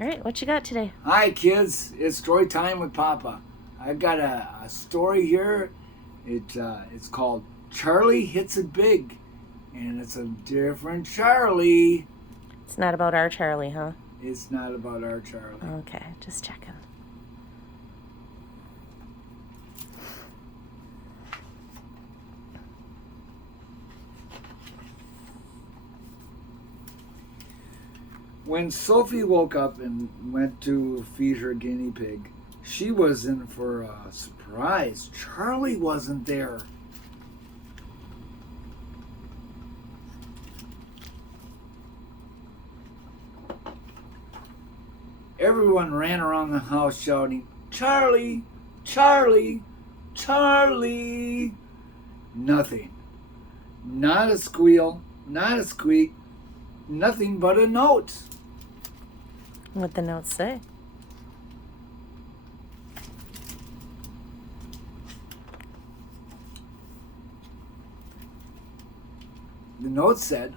All right, what you got today? Hi, kids. It's story time with Papa. I've got a story here. It's called Charlie Hits It Big, and it's a different Charlie. It's not about our Charlie, huh? It's not about our Charlie. Okay, just checking. When Sophie woke up and went to feed her guinea pig, she was in for a surprise. Charlie wasn't there. Everyone ran around the house shouting, "Charlie! Charlie! Charlie!" Nothing. Not a squeal, not a squeak, nothing but a note. What'd the note say? The note said,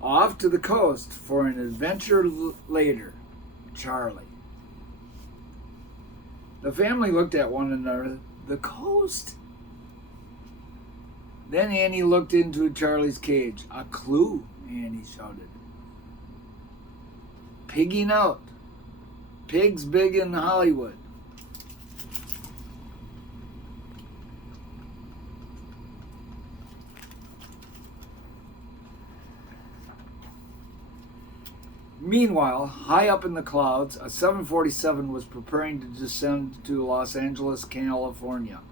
"Off to the coast for an adventure later, Charlie." The family looked at one another. The coast? Then Annie looked into Charlie's cage. "A clue," Annie shouted. "Pigging out. Pigs big in Hollywood." Meanwhile, high up in the clouds, a 747 was preparing to descend to Los Angeles, California.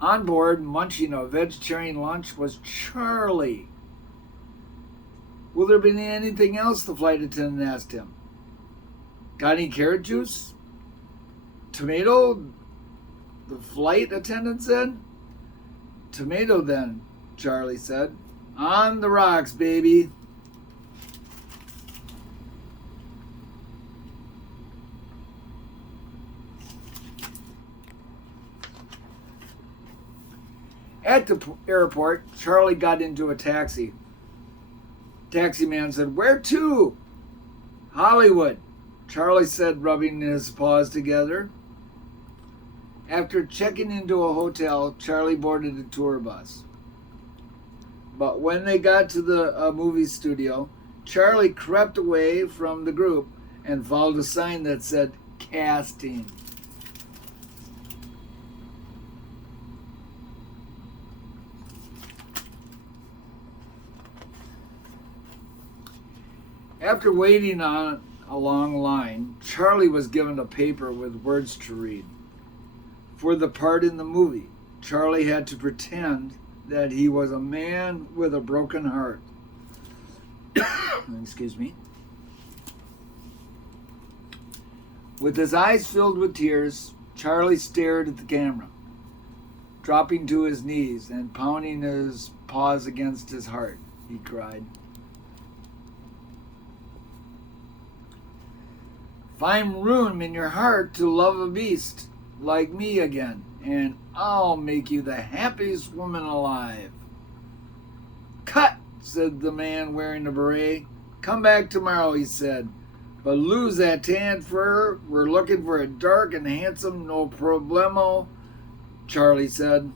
On board, munching a vegetarian lunch, was Charlie. "Will there be anything else?" the flight attendant asked him. "Got any carrot juice? Tomato?" the flight attendant said. "Tomato then," Charlie said. "On the rocks, baby." At the airport, Charlie got into a taxi. Taxi man said, "Where to?" "Hollywood," Charlie said, rubbing his paws together. After checking into a hotel, Charlie boarded a tour bus. But when they got to the movie studio, Charlie crept away from the group and followed a sign that said "casting." After waiting on a long line, Charlie was given a paper with words to read. For the part in the movie, Charlie had to pretend that he was a man with a broken heart. Excuse me. With his eyes filled with tears, Charlie stared at the camera, dropping to his knees and pounding his paws against his heart. He cried, "Find room in your heart to love a beast like me again, and I'll make you the happiest woman alive." "Cut," said the man wearing the beret. "Come back tomorrow," he said. "But lose that tan fur. We're looking for a dark and handsome no problemo," Charlie said.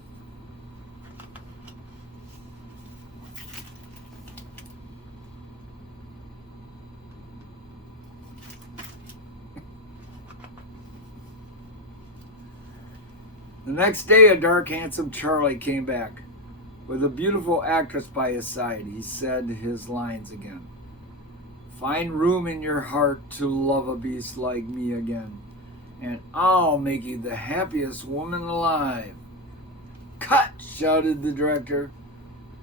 The next day, a dark, handsome Charlie came back. With a beautiful actress by his side, he said his lines again. "Find room in your heart to love a beast like me again, and I'll make you the happiest woman alive." "Cut," shouted the director.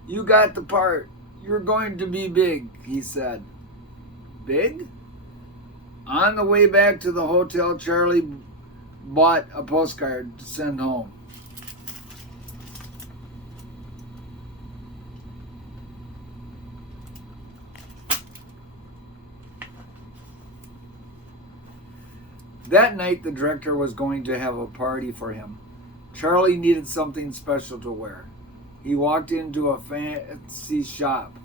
"You got the part. You're going to be big," he said. "Big?" On the way back to the hotel, Charlie bought a postcard to send home. That night, the director was going to have a party for him. Charlie needed something special to wear. He walked into a fancy shop.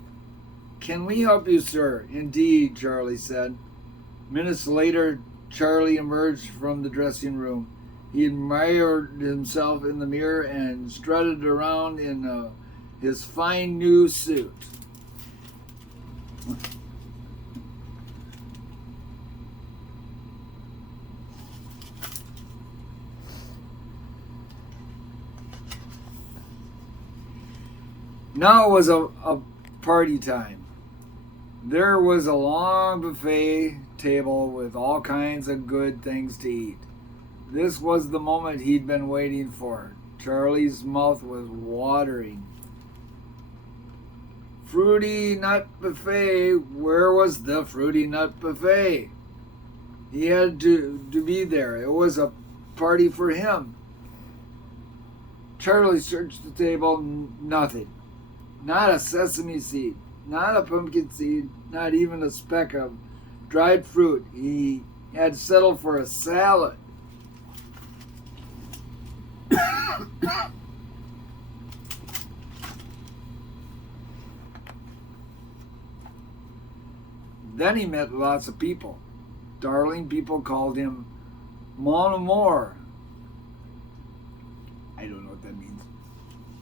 "Can we help you, sir?" "Indeed," Charlie said. Minutes later, Charlie emerged from the dressing room. He admired himself in the mirror and strutted around in his fine new suit. Now it was a party time. There was a long buffet table with all kinds of good things to eat. This was the moment he'd been waiting for. Charlie's mouth was watering. Fruity nut buffet. Where was the fruity nut buffet? He had to be there. It was a party for him. Charlie searched the table. Nothing. Not a sesame seed. Not a pumpkin seed. Not even a speck of dried fruit. He had settled for a salad. Then he met lots of people. Darling people called him Mon Amour. I don't know what that means.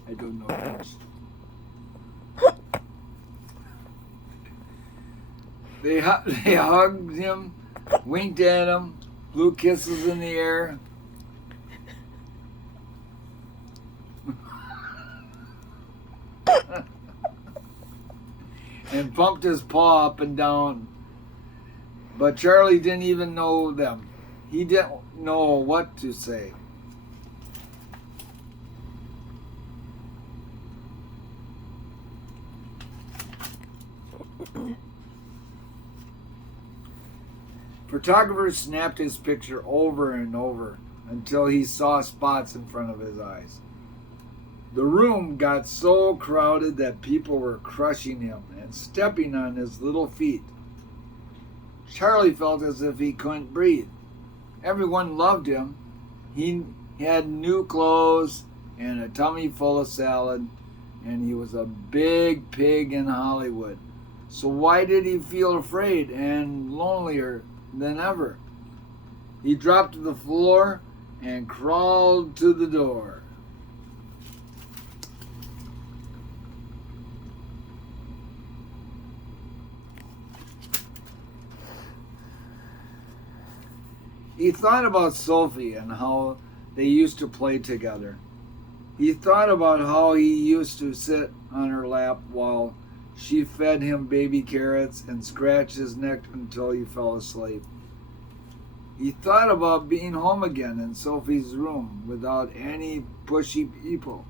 I don't know French. They hugged him, winked at him, blew kisses in the air. And pumped his paw up and down. But Charlie didn't even know them. He didn't know what to say. Photographer snapped his picture over and over until he saw spots in front of his eyes. The room got so crowded that people were crushing him and stepping on his little feet. Charlie felt as if he couldn't breathe. Everyone loved him. He had new clothes and a tummy full of salad, and he was a big pig in Hollywood. So why did he feel afraid and lonelier than ever? He dropped to the floor and crawled to the door. He thought about Sophie and how they used to play together. He thought about how he used to sit on her lap while she fed him baby carrots and scratched his neck until he fell asleep. He thought about being home again in Sophie's room without any pushy people.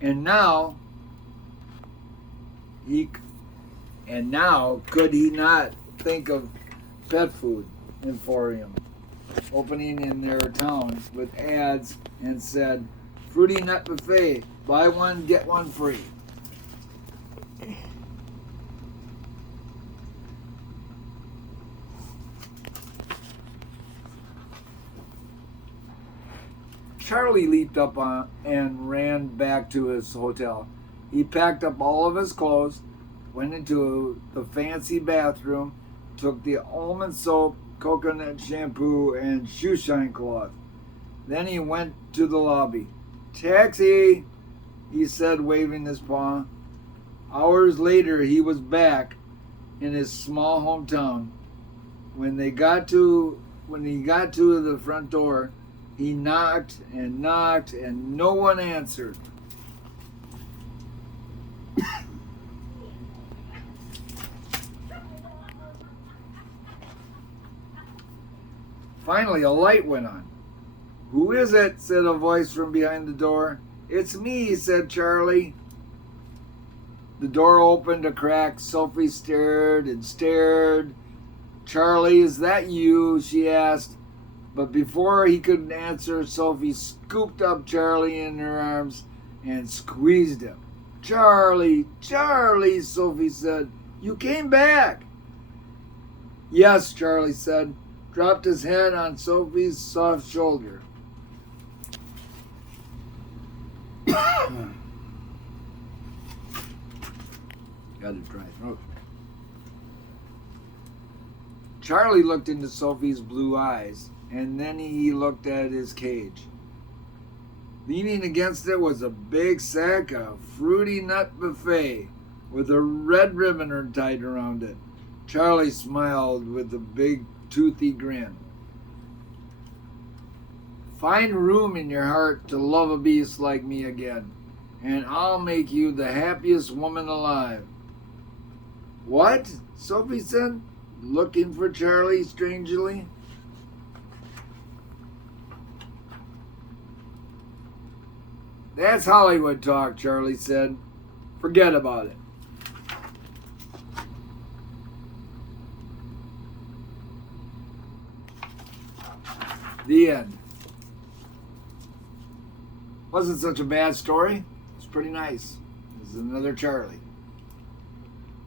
And now could he not think of pet food emporium opening in their town with ads and said, "Fruity nut buffet, buy one, get one free." Charlie leaped up and ran back to his hotel. He packed up all of his clothes, went into the fancy bathroom, took the almond soap, coconut shampoo, and shoe shine cloth. Then he went to the lobby. "Taxi," he said, waving his paw. Hours later, he was back in his small hometown. When he got to the front door, he knocked and knocked, and no one answered. Finally, a light went on. "Who is it?" said a voice from behind the door. "It's me," said Charlie. The door opened a crack. Sophie stared and stared. "Charlie, is that you?" she asked. But before he could answer, Sophie scooped up Charlie in her arms and squeezed him. "Charlie, Charlie," Sophie said. "You came back." "Yes," Charlie said, dropped his head on Sophie's soft shoulder. Got a dry throat. Charlie looked into Sophie's blue eyes, and then he looked at his cage. Leaning against it was a big sack of fruity nut buffet with a red ribbon tied around it. Charlie smiled with a big toothy grin. Find room in your heart to love a beast like me again, and I'll make you the happiest woman alive. What? Sophie said, looking for Charlie strangely. That's Hollywood talk, Charlie said. Forget about it. The end. Wasn't such a bad story. It's pretty nice. This is another Charlie.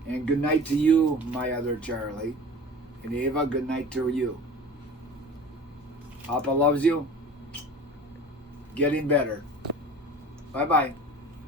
And good night to you, my other Charlie. And Ava, good night to you. Papa loves you. Getting better. Bye-bye.